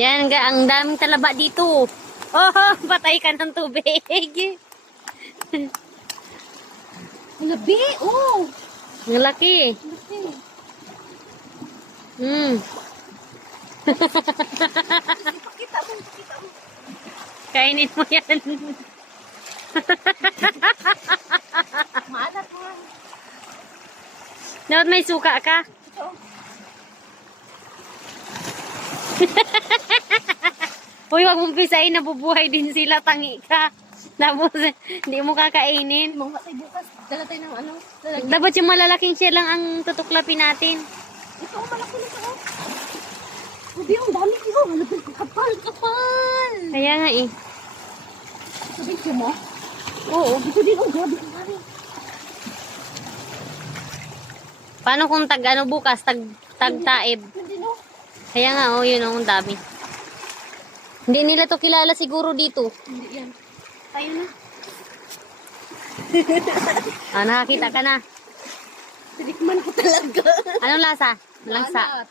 Yan, ang daming talaba dito. Oh, patay ka ng tubig. Labi, oh. Ang laki. Laki. Pakita mo, pakita mo. Kainin mo yan. Maalat mo. Dapat may suka ka. Ito. Uy, wag mong pisain, nabubuhay din sila, tangi ka. Tapos, hindi mo kakainin. Mga tayo bukas. Dala tayo ng ano. Lalagyan. Dapat yung malalaking shell lang ang tutuklapin natin. Ito, malaki na ito. Sabi, ang dami ko. Malapit ko. Kapal, kapal. Kaya nga eh. Sabi ko mo? Oo. Ito din, oh, grabe ang dami. Paano kung bukas, taib? Hindi, no? Kaya nga, oh, yun ang dami. Hindi nila to kilala siguro dito. Hindi yan. Tayo na. Ah, nakakita ka na. Tinikman ko talaga. Anong lasa? Langsa. Alat.